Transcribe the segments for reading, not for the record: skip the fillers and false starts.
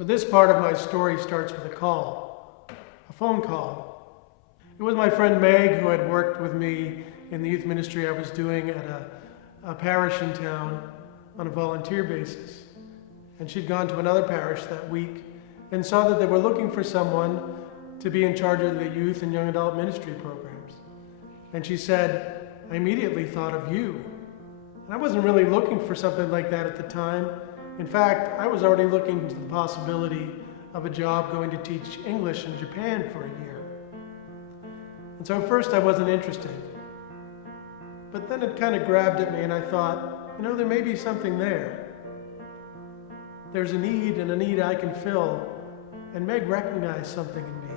So this part of my story starts with a phone call. It was my friend Meg who had worked with me in the youth ministry I was doing at a parish in town on a volunteer basis. And she'd gone to another parish that week and saw that they were looking for someone to be in charge of the youth and young adult ministry programs. And she said, "I immediately thought of you." And I wasn't really looking for something like that at the time. In fact, I was already looking into the possibility of a job going to teach English in Japan for a year. And so at first I wasn't interested. But then it kind of grabbed at me and I thought, there may be something there. There's a need and a need I can fill, and Meg recognized something in me.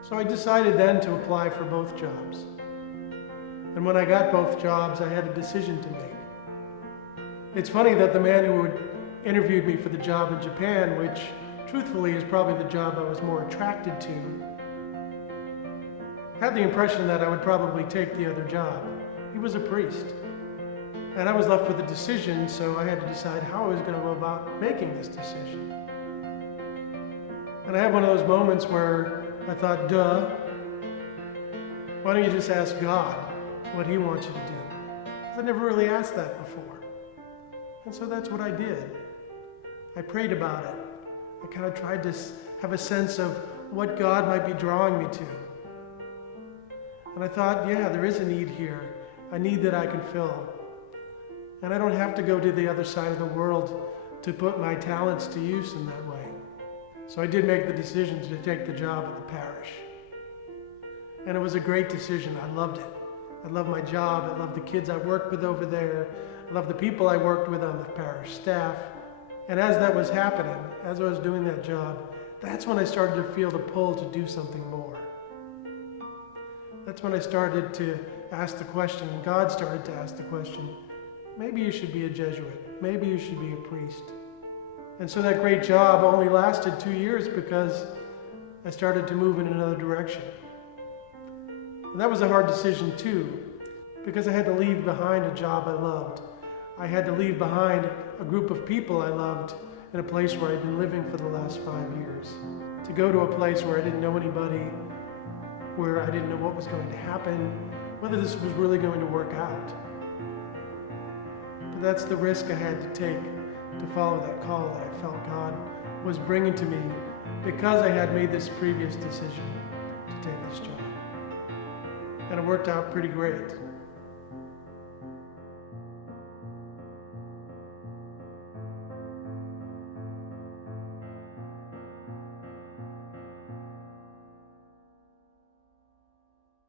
So I decided then to apply for both jobs. And when I got both jobs, I had a decision to make. It's funny that the man who had interviewed me for the job in Japan, which truthfully is probably the job I was more attracted to, had the impression that I would probably take the other job. He was a priest. And I was left with a decision, so I had to decide how I was going to go about making this decision. And I had one of those moments where I thought, why don't you just ask God what He wants you to do? Because I never really asked that before. And so that's what I did. I prayed about it. I kind of tried to have a sense of what God might be drawing me to. And I thought, there is a need here, a need that I can fill. And I don't have to go to the other side of the world to put my talents to use in that way. So I did make the decision to take the job at the parish. And it was a great decision. I loved it. I loved my job. I loved the kids I worked with over there. I loved the people I worked with on the parish staff. And as that was happening, as I was doing that job, that's when I started to feel the pull to do something more. That's when I started to ask the question, and God started to ask the question, maybe you should be a Jesuit. Maybe you should be a priest. And so that great job only lasted 2 years because I started to move in another direction. And that was a hard decision too, because I had to leave behind a job I loved. I had to leave behind a group of people I loved in a place where I'd been living for the last 5 years. To go to a place where I didn't know anybody, where I didn't know what was going to happen, whether this was really going to work out. But that's the risk I had to take to follow that call that I felt God was bringing to me because I had made this previous decision to take this job. And it worked out pretty great.